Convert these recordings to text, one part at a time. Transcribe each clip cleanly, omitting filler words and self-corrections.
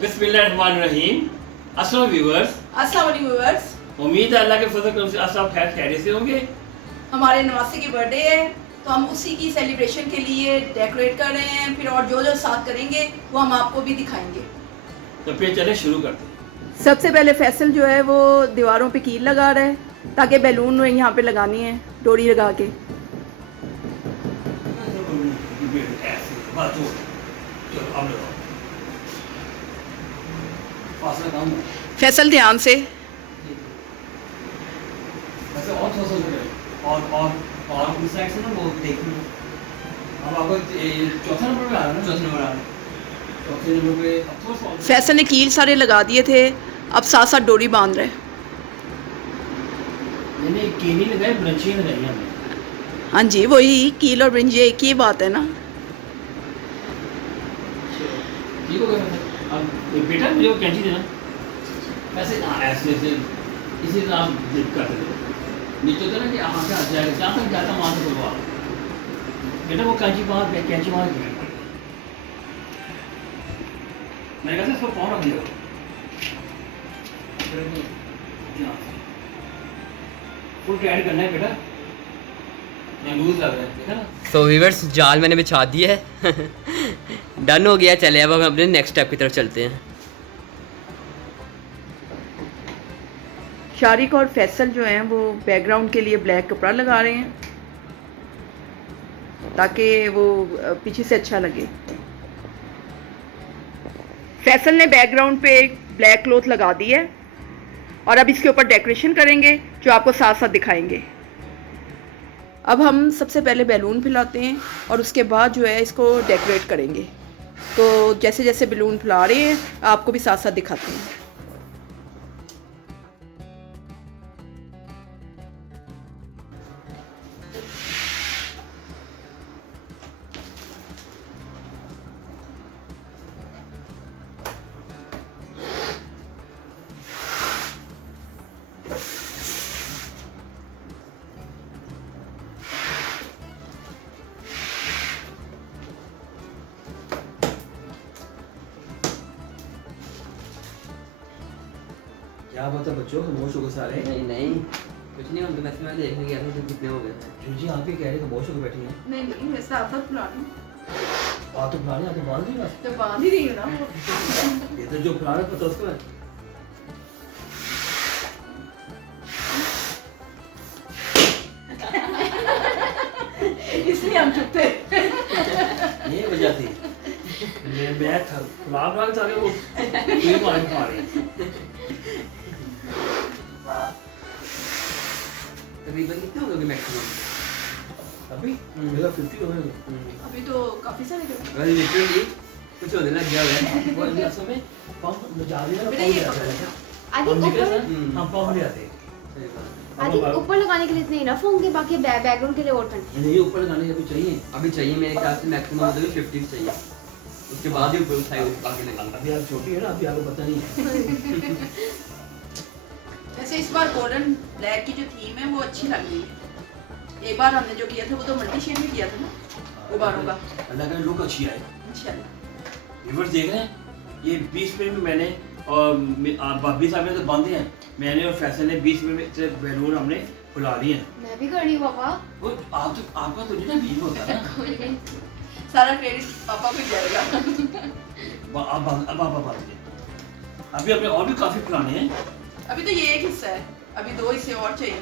बिस्मिल्लाहिर्रहमानिर्रहीम। अस्सलाम व्यूअर्स। अस्सलाम वालेकुम व्यूअर्स। उम्मीद है अल्लाह के फजल करम से आप सब खैर खैरियत से होंगे। हमारे नवासी की बर्थडे है तो हम उसी की सेलिब्रेशन के लिए डेकोरेट कर रहे हैं, फिर और जो जो साथ करेंगे वो हम आपको भी दिखाएंगे। तो फिर चले शुरू करते हैं। सबसे पहले फैसल जो है वो दीवारों पे कील लगा रहा है ताकि बैलून यहाँ पे लगानी है डोरी लगा के। फैसल ध्यान से। और इस साइड से ना वो देखना। अब आपको चौथा नंबर पे आ रहा है ना? चौथा नंबर आ रहा है। चौथे नंबर पे अब थोड़ा सा फैसल ने कील सारे लगा दिए थे, अब साथ साथ डोरी बांध रहे हैं। मैंने केनी लगाई, ब्रांचियां लगाई हमने। हाँ जी, वही कील और ब्रिंज एक ही बात है ना। ठीक हो गया। अब बेटा मुझे वो कैंची देना। ऐसे ऐसे इसी तरह आप जिप करते थे नीचे तो ना कि आगे आ जाएगा, जहाँ तक जाता वहाँ से खुलवा बेटा। वो कैंची वहाँ मैंने कहा इसको कौन रख दिया फुल टाइट करना है बेटा, मैं लूज लग रहा है देखा ना। तो व्यूअर्स जाल मैंने बिछा दिया है। डन हो गया। चले अब हम अपने नेक्स्ट स्टेप की तरफ चलते हैं। शारिक और फैसल जो हैं वो बैकग्राउंड के लिए ब्लैक कपड़ा लगा रहे हैं ताकि वो पीछे से अच्छा लगे। फैसल ने बैकग्राउंड पे ब्लैक क्लॉथ लगा दी है और अब इसके ऊपर डेकोरेशन करेंगे जो आपको साथ साथ दिखाएंगे। अब हम सबसे पहले बैलून फैलाते हैं और उसके बाद जो है इसको डेकोरेट करेंगे। तो जैसे जैसे बैलून फैला रहे हैं आपको भी साथ साथ दिखाते हैं। क्या बात है बच्चों, खामोश हो गए सारे। नहीं कुछ नहीं, हम तो बस मैं देखने गया था कि कितने हो गए। जी आप ही कह रहे खामोश होकर बैठी हैं। नहीं वैसे आप फुलानी आप तो फुलाने आके बांध दी बस। तो बांध ही रही हूँ ना। ये तो जो फुलाना पता उसको है। इसलिए हम चुप थे। ये वजह थी। मैं था फुला फुला के सारे वो ये मारे खा रहे हैं। तकरीबन कितने हो गए मैक्सिमम? अभी मेरा 50 हो गए। अभी तो काफी सारे कर वेल लिटरली कुछ होने लग गया है। वो असल में पंप बजा दिया ना, बेटा ये पकड़ पंप आदि ऊपर हम पंप ले आते आदि ऊपर लगाने के लिए इतने इनफ होंगे, बाकी बैकग्राउंड के लिए और करना। नहीं ऊपर लगाने अभी चाहिए। अभी चाहिए मेरे ख्याल से मैक्सिमम मतलब 50 चाहिए, उसके बाद ही ऊपर उठाए आगे लगाऊंगा। अभी आप छोटी है ना, अभी आपको पता नहीं है। वैसे इस बार गोल्डन ब्लैक की जो थीम है वो अच्छी लग रही है। एक बार हमने जो किया था वो तो मल्टी शेड में किया था ना गुब्बारों का। अल्लाह का लुक अच्छी आए। इंशाल्लाह। व्यूअर्स देख रहे हैं ये 20 मिनट में मैंने और भाभी साहब ने तो बांधे हैं, मैंने और फैसल ने 20 मिनट में बैलून हमने फुला लिए हैं। मैं भी कर रही हूँ पापा। वो आप तो आपका तो नहीं ना बीच में होता है ना। सारा क्रेडिट पापा को जाएगा। अब आप बात कीजिए। अभी अपने और भी काफी फुलाने हैं। अभी तो ये एक हिस्सा है, अभी 2 हिस्से और चाहिए।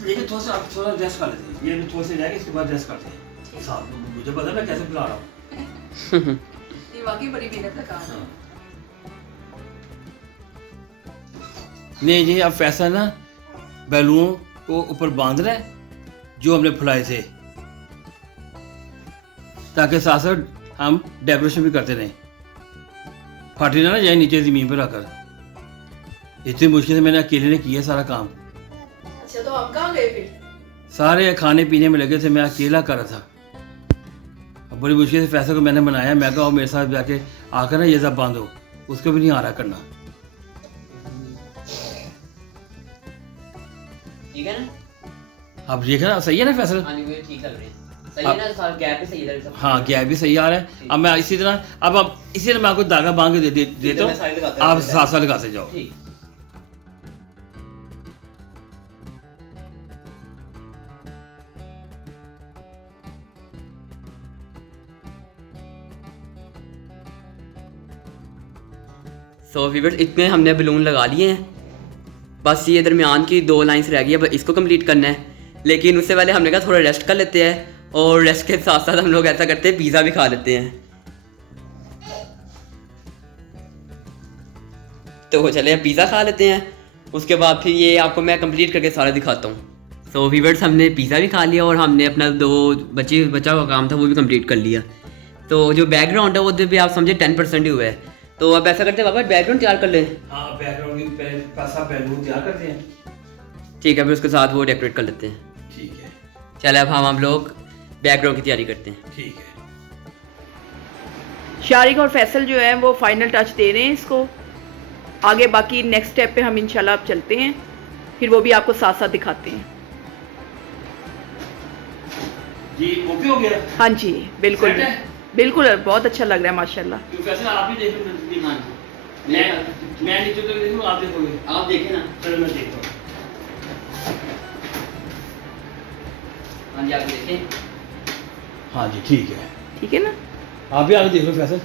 लेकिन थोड़ा सा आप थोड़ा रेस्ट कर लेते हैं, ये थोड़ा सा जाएगा इसके बाद रेस्ट करते हैं। साहब मुझे पता है मैं कैसे फुला रहा हूँ। ये वाकई बड़ी मेहनत का काम है। नहीं जी अब फैसल ना बैलून को ऊपर बांध रहा है जो हमने फुलाए थे, ताकि साथ साथ हम डेकोरेशन भी करते रहें। फाटी ना जाए नीचे ज़मीन पर रखकर। इतनी मुश्किल से मैंने अकेले ने किया सारा काम। अच्छा तो हम कहाँ गए फिर? सारे खाने पीने में लगे थे, मैं अकेला कर रहा था। अब बड़ी मुश्किल से फैसल को मैंने बनाया। मैं कहा मेरे साथ जाके आकर ना ये सब बांधो, उसको भी नहीं आ रहा करना। ठीक है ना? अब देखना सही है ना फैसल? हाँ जी, मुझे ठीक लग रही है। सही है ना, सारा गैप भी सही है इधर। हाँ गैप भी सही आ रहा है। अब मैं इसी तरह अब इसी तरह मैं आपको धागा बांध के देता हूँ, आप साथ साथ लगाते जाओ। ठीक। सो व्यूअर्स इतने हमने बलून लगा लिए हैं, बस ये दरमियान की 2 लाइंस रह गई है, बस इसको कंप्लीट करना है। लेकिन उससे पहले हमने कहा थोड़ा रेस्ट कर लेते हैं, और रेस्ट के साथ साथ हम लोग ऐसा करते हैं पिज़्ज़ा भी खा लेते हैं। तो चले पिज़्ज़ा खा लेते हैं, उसके बाद फिर ये आपको मैं कंप्लीट करके सारा दिखाता हूँ। सो व्यूअर्स हमने पिज़्ज़ा भी खा लिया और हमने अपना 2 बचा हुआ काम था वो भी कंप्लीट कर लिया। तो जो बैकग्राउंड है वो भी आप समझे 10% ही हुआ है। तो अब ऐसा करते हैं बाबा, बैकग्राउंड तैयार कर लें। हाँ बैकग्राउंड की पैसा बैलून तैयार करते हैं। ठीक है, फिर उसके साथ वो डेकोरेट कर लेते हैं। ठीक है चले अब हम लोग बैकग्राउंड की तैयारी करते हैं। ठीक है। शारिक और फैसल जो है वो फाइनल टच दे रहे हैं इसको। आगे बाकी नेक्स्ट स्टेप पे हम इंशाल्लाह अब चलते हैं, फिर वो भी आपको साथ साथ दिखाते हैं। जी ओके हो गया। हाँ जी बिल्कुल सेट है? बिल्कुल बहुत अच्छा लग रहा है माशाल्लाह। तो फैसल आप भी देख लो। मैं नीचे तक देखूँ, आप देखोगे। आप देखें ना। चलो मैं देखता हूँ। हाँ जी आप देखें। हाँ जी ठीक है। ठीक है ना, आप भी आगे देख लो फैसल।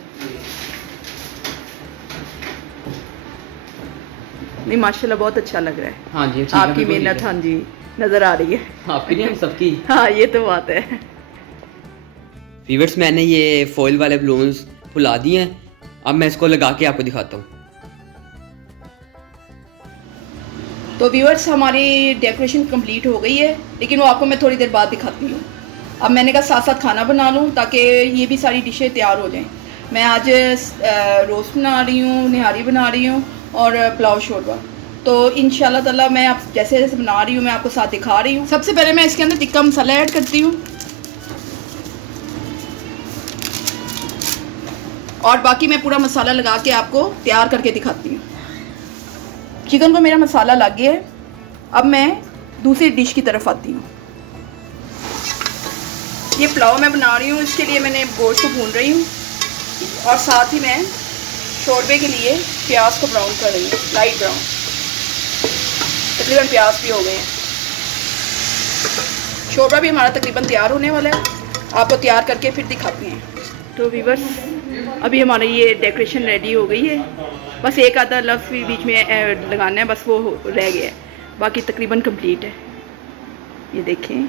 नहीं माशाल्लाह बहुत अच्छा लग रहा है। हाँ जी ठीक है, आपकी बिल्कुल मेहनत ठीक है। हाँ जी नज़र आ रही है। आपकी नहीं हम सबकी। हाँ ये तो बात है। व्यूअर्स मैंने ये फॉइल वाले बलून्स फुला दिए हैं, अब मैं इसको लगा के आपको दिखाता हूँ। तो व्यूअर्स हमारी डेकोरेशन कंप्लीट हो गई है, लेकिन वो आपको मैं थोड़ी देर बाद दिखाती हूँ। अब मैंने कहा साथ साथ खाना बना लूँ ताकि ये भी सारी डिशें तैयार हो जाएं। मैं आज रोस्ट बना रही हूँ, निहारी बना रही हूँ और पुलाव शोरबा। तो इंशाल्लाह ताला मैं आप जैसे जैसे बना रही हूँ मैं आपको साथ दिखा रही हूँ। सबसे पहले मैं इसके अंदर टिक्का मसाला ऐड करती हूँ और बाकी मैं पूरा मसाला लगा के आपको तैयार करके दिखाती हूँ। चिकन को मेरा मसाला लग गया है, अब मैं दूसरी डिश की तरफ आती हूँ। ये पुलाव मैं बना रही हूँ, इसके लिए मैंने गोश्त को भून रही हूँ और साथ ही मैं शोरबे के लिए प्याज को ब्राउन कर रही हूँ, लाइट ब्राउन। तकरीबन प्याज भी हो गए हैं। शोरबा भी हमारा तकरीबन तैयार होने वाला है, आपको तैयार करके फिर दिखाते हैं। तो व्यूअर्स अभी हमारा ये डेकोरेशन रेडी हो गई है, बस एक आधा लफ्ज़ भी बीच में लगाना है, बस वो रह गया है, बाकी तकरीबन कंप्लीट है। ये देखें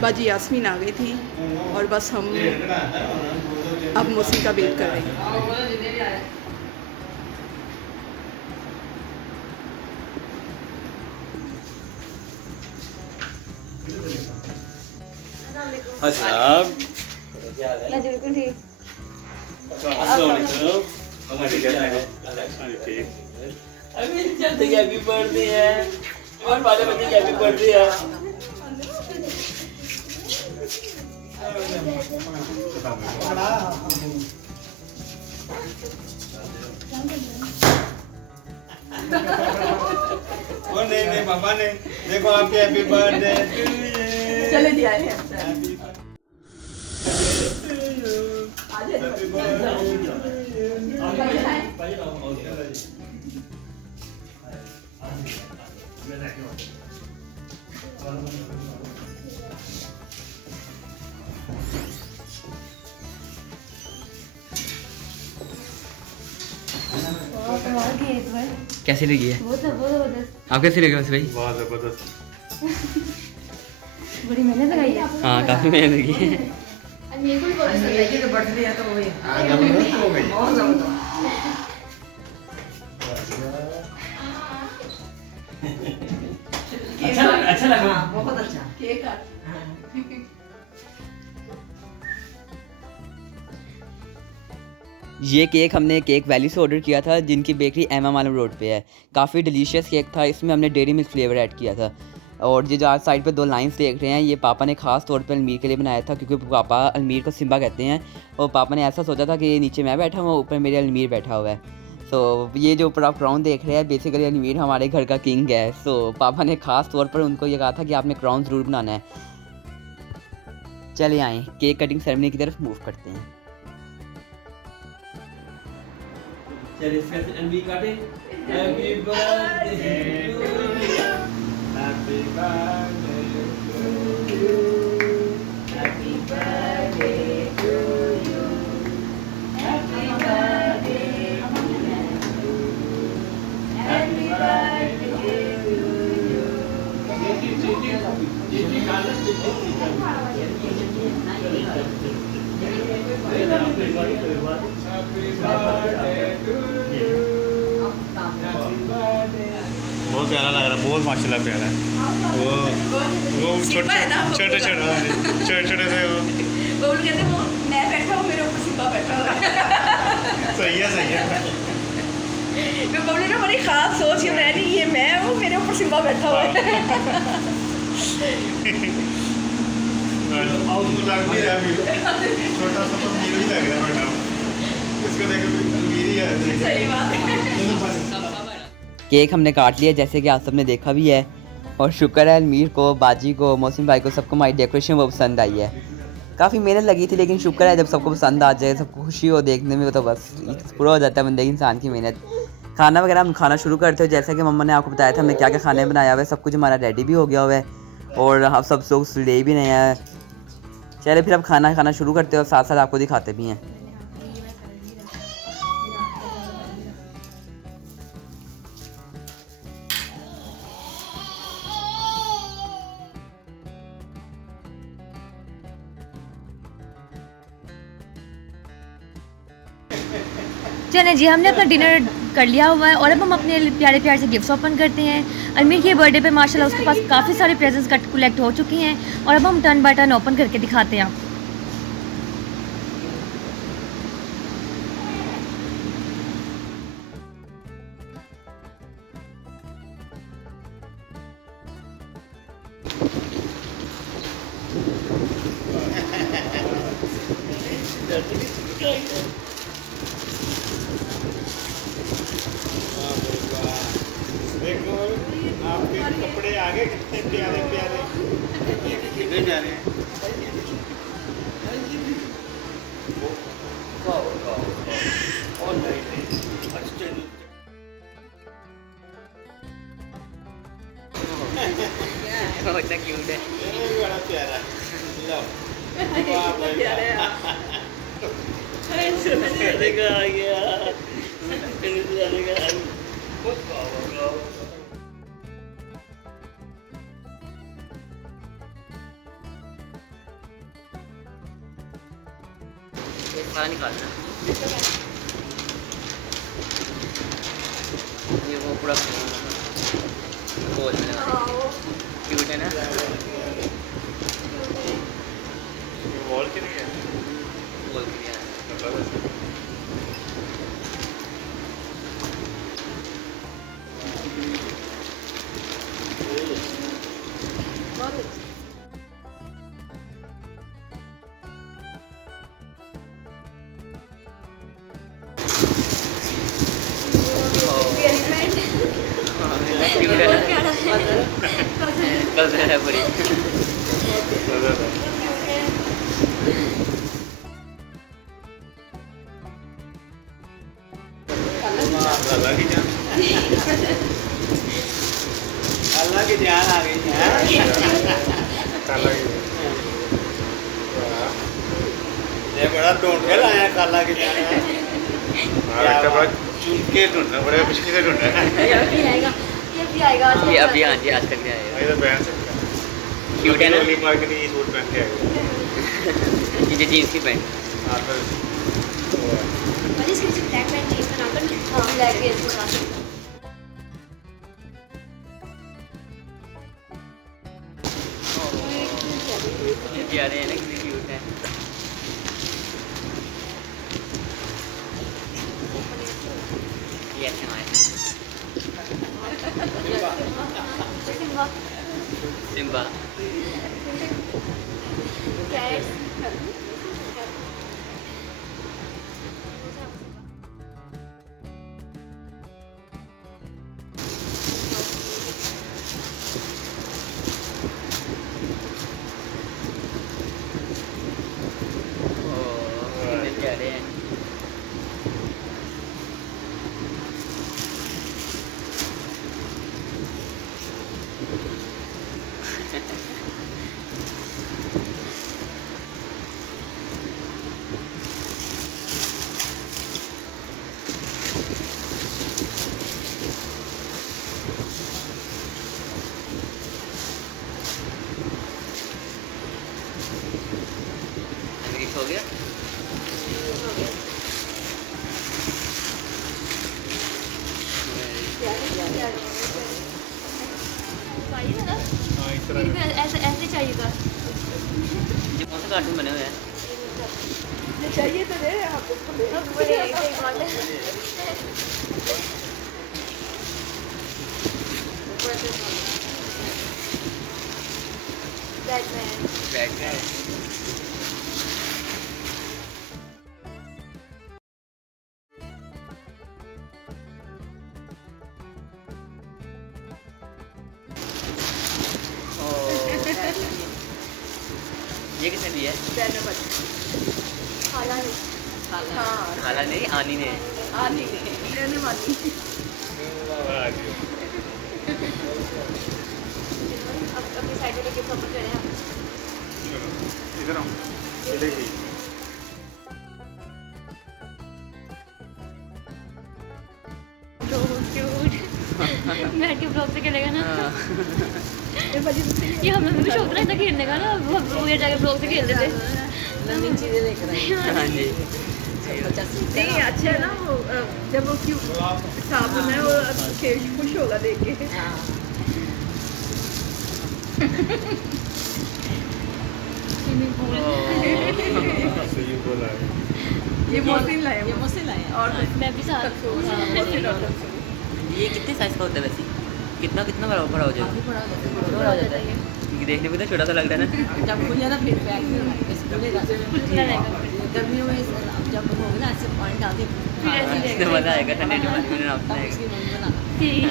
बाजी यास्मीन आ गई थी और बस हम अब मौसी का वेट कर रहे हैं। अस्सलाम मैं बिल्कुल ठीक। अभी जल्दी हैप्पी बर्थडे है और वाले बच्चे की हैप्पी बर्थडे है। वो नहीं पापा ने देखो आपके हैप्पी बर्थडे चले दिया है। कैसी लगी है? बहुत जबरदस्त, आप कैसी लगी वैसे भाई? बहुत जबरदस्त। बड़ी मेहनत लगाई है। हाँ काफ़ी मेहनत लगी है। मेरे को भी बहुत पसंद आई। जबरदस्त हो गई। अच्छा लगा। बहुत अच्छा। केक ये केक हमने केक वैली से ऑर्डर किया था, जिनकी बेकरी एमएम आलम रोड पे है। काफ़ी डिलीशियस केक था, इसमें हमने डेयरी मिल्क फ्लेवर ऐड किया था। और ये जो आज साइड पे 2 लाइंस देख रहे हैं, ये पापा ने ख़ास तौर पे अलमीर के लिए बनाया था, क्योंकि पापा अलमीर को सिम्बा कहते हैं और पापा ने ऐसा सोचा था कि नीचे मैं बैठा हुआ ऊपर मेरे अलमीर बैठा हुआ है। ये जो ऊपर आप क्राउन देख रहे हैं बेसिकली रणवीर हमारे घर का किंग है। पापा ने ख़ास तौर पर उनको ये कहा था कि आपने क्राउन ज़रूर बनाना है। चले आए केक कटिंग सेरेमनी की तरफ मूव करते हैं। चलिए इसका रणवीर काटे। Happy birthday to you, happy birthday to you, happy birthday to you, happy birthday to you, happy birthday to you. ये काला बहुत प्यारा लग रहा है, बहुत माशाल्लाह प्यारा है। वो छोटे छोटे छोटे से वो बबलू कहते वो मैं बैठा हूँ मेरे ऊपर सिम्बा बैठा हुआ है। सही है सही है। बबलू ने बड़ी खास सोच के बनाया नहीं, ये मैं हूँ मेरे ऊपर सिम्बा बैठा हुआ है। लग नहीं रहा अभी, छोटा सा तो मीर ही लग रहा है मैडम, इसको देख मीर ही है। सही बात है। केक हमने काट लिया जैसे कि आप सबने देखा भी है, और शुक्र है अलमीर को, बाजी को, मोहसिन भाई को, सबको हमारी डेकोरेशन वो पसंद आई है। काफ़ी मेहनत लगी थी लेकिन शुक्र है जब सबको पसंद आ जाए, सबको खुशी हो देखने में, तो बस पूरा हो जाता है बंदे इंसान की मेहनत। खाना वगैरह हम खाना शुरू करते हो जैसा कि मम्मा ने आपको बताया था हमने क्या क्या खाने बनाया हुआ है। सब कुछ हमारा रेडी भी हो गया हुआ है और हम सब लोग ले भी नहीं हैं। चले फिर अब खाना खाना शुरू करते हो, साथ साथ आपको दिखाते भी हैं। चलें जी, हमने अपना डिनर कर लिया हुआ है और अब हम अपने प्यारे प्यारे से गिफ्ट्स ओपन करते हैं। अलमीर के बर्थडे पे माशाल्लाह उसके पास काफ़ी सारे प्रेजेंट्स कलेक्ट हो चुकी हैं और अब हम टर्न बाय टर्न ओपन करके दिखाते हैं। देखो आपके कपड़े आगे कितने प्यारे प्यारे, कितने प्यारे हैं। बड़ा क्यूट है, बड़ा प्यारा। लो निकालना ये वो पूरा क्यूट है ना। वॉल के लिए बोल दिया है पूरी। अल्लाह की जान, अल्लाह की जान आ गई है। ये बड़ा ढूंढ के लाया काला की जान, बड़ा चुन के ढूंढना, बड़े मुश्किल से ढूंढना है। ये अभी आएगा ये अभी हाँ जी आज तक नहीं आएगा। ये तो बहन से क्यूट है ना। गोली मार के नहीं सूट पहन के आएगा। ये जीन्स की पैंट हाँ फिर ब्लैक पैंट जींस बनाकर ब्लैक भी अच्छी बना सकते ये प्यारे हैं ना, कितने क्यूट हैं। ये अच्छा है सिम्बा। हो गया। चाहिए ना, हाँ इस तरह फिर भी ऐसे ऐसे चाहिएगा। ये कौन सा कार्टून बने हुए हैं? चाहिए तो दे आपको। बड़े एक वाले। बैटमैन। बैटमैन। ये किसने दी है? खाला है। हाँ खाला नहीं, आनी ने। आनी रहने वाली। अब अपनी साइड में लेके सफर करें हम। इधर आओ, ये देखिए बैठ के ब्लॉग से खेलेगा ना। ये हमें भी शौक रहता खेलने का ना, वो ये जाके ब्लॉग से खेलते थे। हाँ जी। नहीं अच्छा है ना वो जब वो क्यों साबुन है वो खुश होगा देख के। Swimming pool. सही बोला है। ये मोहसिन लाए और मैं भी साथ। मोहसिन और ये कितने साइज का होता है वैसे? कितना कितना बड़ा बड़ा हो जाएगा? बड़ा हो जाता है। क्योंकि देखने में तो छोटा सा लगता है ना। जब खुले ना फिर बैग में खुलेगा। खुलता रहेगा। गर्मियों में जब होगा ना ऐसे पानी डाल के फिर ऐसे ही इससे रहेगा। मज़ा आएगा ठंडे ठंडे पानी में नापना तब है। उसकी मम्मी बनाना। ठीक।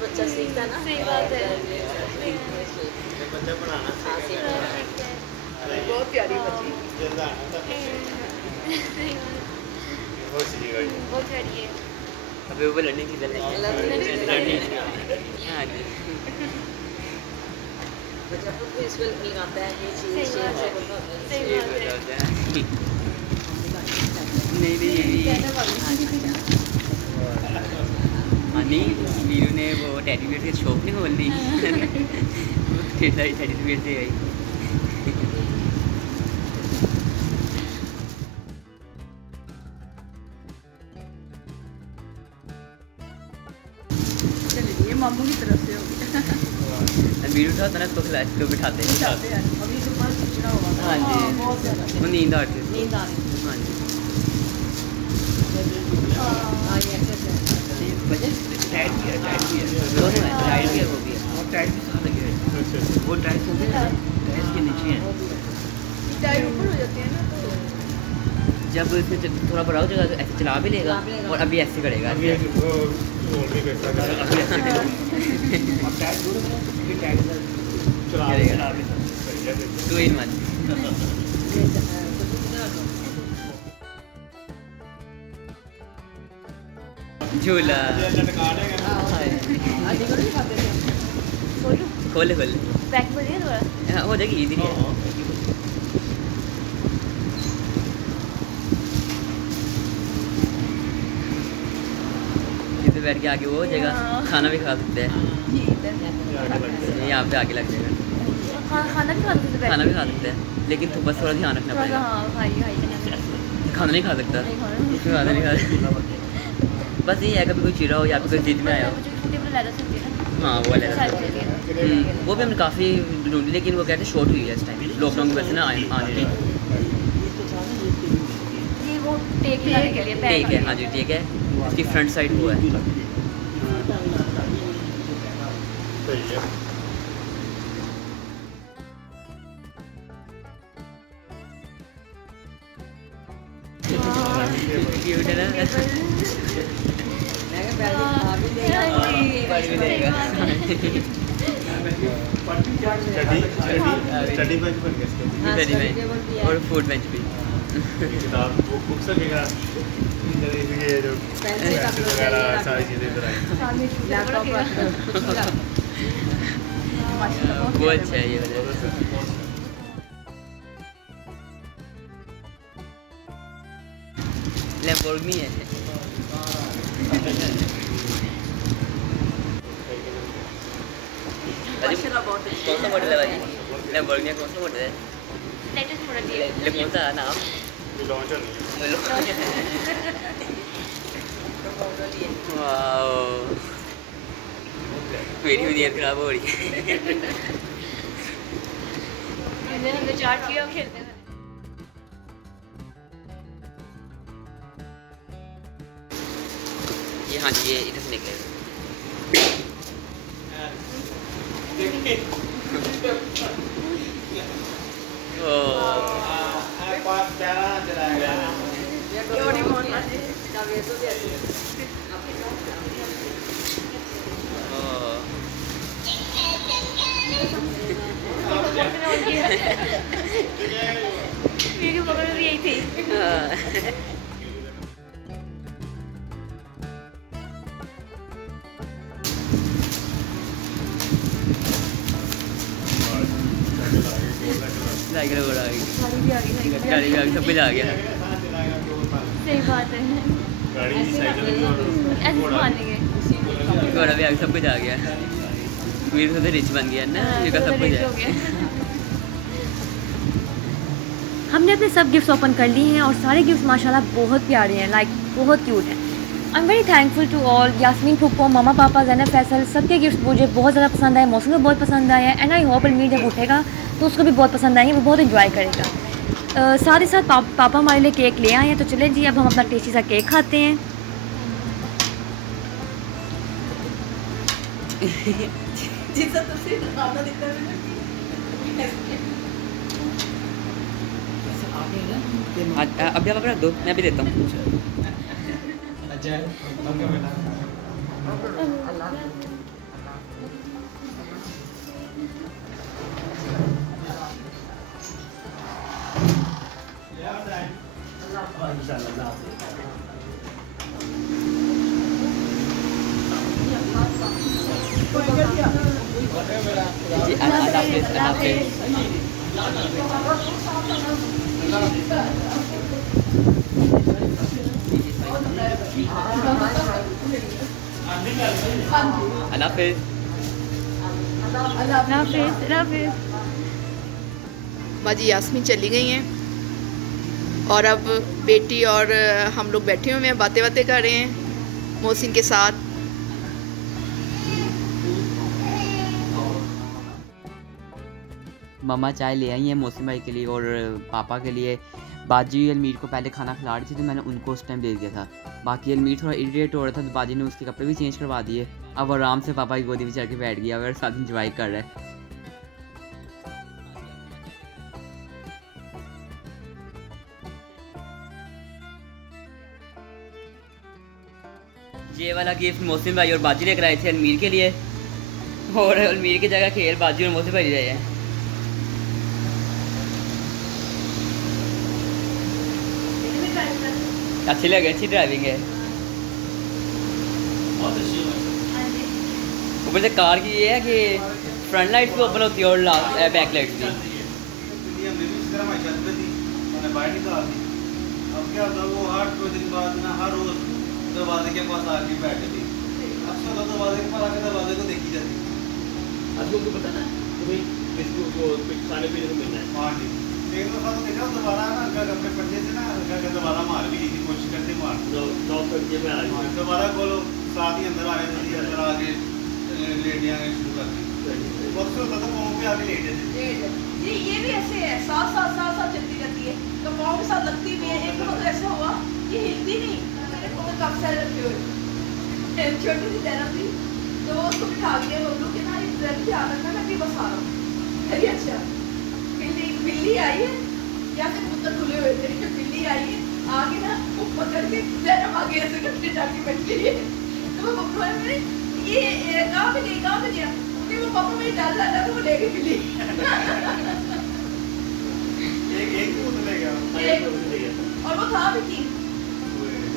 बच्चा सीखता ना। सही बात है। बच्चा बनाना बहुत प्यारी बच्ची। हो सीखेगा ये। बहुत प्यारी है। अभी वो लड़ने की लड़ने हाँ जी। बच्चा खुद भी इसको लगाता है ये चीज़ सही बात है। सही ये बात है। बताते हैं। नहीं नहीं ये नहीं वीरू ने वो टेडी बियर की शॉप नहीं खोल दी। ढेर सारी टेडी बियर से आई। चलिए ये मामू की तरफ से हो गया। वीरू था ना तो खिला तो बिठाते हैं। चाहते हैं अभी तो पास चिड़ा हुआ हाँ जी। बहुत ज़्यादा वो नींद आती है। नींद आ रही हाँ जी। हाँ ये ऐसे टाइट भी है दोनों है, टाइट भी है वो भी है। और टाइट भी साथ लगे हैं। वो टाइट होते हैं टाइट के नीचे हैं। टायर ऊपर हो जाते हैं ना तो जब इसमें थोड़ा बड़ा हो जाएगा तो ऐसे चला भी लेगा और अभी ऐसे करेगा। अभी ऐसे वो और भी कैसा अभी ऐसे करेगा। चला टू इन वन। झूला अलीगढ़ भी खाते थे। बोलूं? खोले खोले बैक बढ़िया थोड़ा। हाँ, हो जाएगी इधर ही है। इधर बैठ के आगे वो हो जाएगा। खाना भी खा सकते हैं। यहाँ पे आगे लग जाएगा। खाना भी खा सकते थे। खाना भी खा सकते हैं लेकिन तो बस थोड़ा ध्यान रखना थोड़ा सा पड़ेगा। हाँ खाई खाई खाना नहीं खा सकता। नहीं खाना। खाना नहीं खा सकता। बस ये है कभी कोई चिड़ा हो या फिर कोई जिद में आया हो। छोटे बड़े लैदा सकते हैं ना। हाँ वो अलग साइज है। के लिए। वो भी हमने काफ़ी ढूंढी लेकिन वो कहते हैं शॉर्ट हुई है इस टाइम लॉकडाउन की वजह से ना आने रही। ये वो टेक लगाने के लिए पैर ठीक है हाँ जी ठीक है। इसकी फ्रंट साइड वो है। सही है। क्यूट है ना। मैं क्या बैग में खा भी लेगा पढ़ भी लेगा। स्टडी बेंच बन गया इसका। हाँ, स्टडी study बेंच table भी है। और फूड बेंच भी। किताब बुक्स रखेगा। इधर ये जो पेंसिल वगैरह सारी चीज़ें इधर आई। लैपटॉप रख दो। वो अच्छा है ये वाला। लैम्बोर्गिनी है। माशाल्लाह बहुत अच्छी कौन सा मॉडल है भाई? लैम्बोर्गिनी कौन सा मॉडल है? लेटेस्ट मॉडल ले कौन सा है नाम? लॉन्च होनी है। वाओ, मेरी भी नीयत खराब हो रही है। हमने चार्ज किया और खेलते हैं। ये हाँ जी, ये इधर से निकले। मेरी पकड़ भी यही थी। साइकिल बड़ा आ गई, गाड़ी भी आ गई। गाड़ी भी आ गई, सब कुछ आ गया। सही बात है। गाड़ी साइकिल भी और ऐसे मान लेंगे। घोड़ा भी आ गया, सब कुछ आ गया। वीर तो रिच बन गया ना, ये का सब कुछ है। हमने अपने सब गिफ्ट्स ओपन कर लिए हैं और सारे गिफ्ट्स माशाल्लाह बहुत प्यारे हैं, लाइक बहुत क्यूट हैं। I am very thankful to all, Yasmin फुप्पो, मामा पापा, ज़ैनब फैसल, सबके गिफ्ट्स मुझे बहुत ज़्यादा पसंद आए। मौसम को बहुत पसंद आया एंड आई होप अलमीर जब उठेगा तो उसको भी बहुत पसंद आएंगे, वो बहुत इन्जॉय करेगा। साथ ही साथ पापा हमारे लिए केक ले आए हैं, तो चले जी अब हम अपना टेस्टी सा केक खाते हैं। जिससे तुझसे खाना दिखता है अभी आप रख दो, मैं भी देता हूँ। जी, अल्लाह हाफिज़, अल्लाह हाफिज़। अल्लाह हाफिज़। बाजी यास्मीन चली गई हैं और अब बेटी और हम लोग बैठे हुए हैं, बातें बातें कर रहे हैं मोहसिन के साथ। मम्मा चाय ले आई हैं मोहसिन भाई के लिए और पापा के लिए। बाजी अलमीर को पहले खाना खिला रही थी तो मैंने उनको उस टाइम दे दिया था। बाकी अलमीर थोड़ा इरिटेट हो रहा था तो बाजी ने उसके कपड़े भी चेंज करवा दिए। अब आराम से पापा की गोदी में चढ़ के बैठ गया और साथ इंजॉय कर रहा है। ये वाला गिफ्ट मोहसिन भाई और बाजी लेकर आए थे अलमीर के लिए और अलमीर की जगह खेल बाजी और मोहसिन भाई ले रहे हैं। अच्छी लगे, अच्छी ड्राइविंग है। बहुत अच्छी है। ऊपर से कार की ये है कि फ्रंट लाइट्स भी ओपन होती है और बैक लाइट्स भी। बाहर निकाल दी। अब क्या होता वो 8 दिन बाद ना हर रोज दरवाजे के पास आके बैठे थी। अक्सर तो दरवाजे के पास आके दरवाजे को देखी जाती। आज को पता ना तुम्हें किसको को खाने पीने को मिलना है। हाँ जी, एक दफा तो देखा दोबारा ना अपने पट्टे से ना दोबारा मार भी ली थी, कोशिश करते मार नॉक करके मैं आ गया। दोबारा खोलो, साथ ही अंदर आ गए थे, अंदर आके लेटियाँ शुरू कर दी। वक्त होता तो पाँव पे आके लेटे थे। ये भी ऐसे है, साथ चलती रहती है तो पाँव के साथ लगती भी है। एक वक्त ऐसा हुआ कि हिलती नहीं, मेरे को कब से रखे हुए छोटी सी तैरा थी तो वो उसको बिठा दिया बबलू के ना, इधर ध्यान रखना मैं भी बस आ रहा हूँ। अरे अच्छा, बिल्ली आई है या फिर कबूतर खुले हुए थे, बिल्ली आई है आगे ना वो पकड़ के जन्म आगे ऐसे करके जाके बैठ गई है। तो वो बबलू है मेरे ये कहाँ पे गया क्योंकि वो पापा मेरी डाल डाला तो वो ले गई बिल्ली। एक भी उतर ले गया। और वो था भी की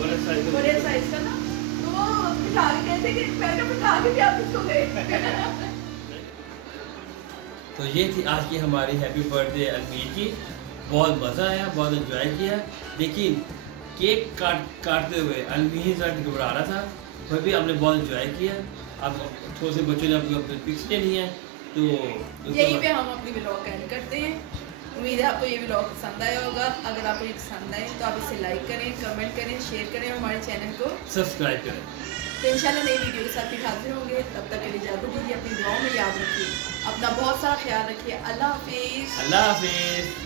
बड़े साइज का बड़े साइज का ना, तो वो बिठा के कहते कि मैंने बिठा के भी आप इसको गए। तो ये थी आज की हमारी हैप्पी बर्थडे अलमीर की। बहुत मज़ा आया, बहुत एंजॉय किया, लेकिन केक काटते हुए अलमीर जरा घबरा रहा था, फिर भी हमने बहुत एंजॉय किया। अब थोड़े से बच्चों ने अपने पिक्स ले लिए हैं, तो यहीं पे हम अपनी व्लॉग एंड करते हैं। उम्मीद है आपको ये व्लॉग पसंद आया होगा। अगर आपको ये पसंद आए तो आप इसे लाइक करें, कमेंट करें, शेयर करें और हमारे चैनल को सब्सक्राइब करें। तो इंशाल्लाह नई वीडियो के साथ फिर हाजिर होंगे। तब तक के लिए इजाज़त दीजिए, अपनी दुआओं में याद रखिए, अपना बहुत सारा ख्याल रखिए। अल्लाह हाफिज़। अल्लाह हाफिज़।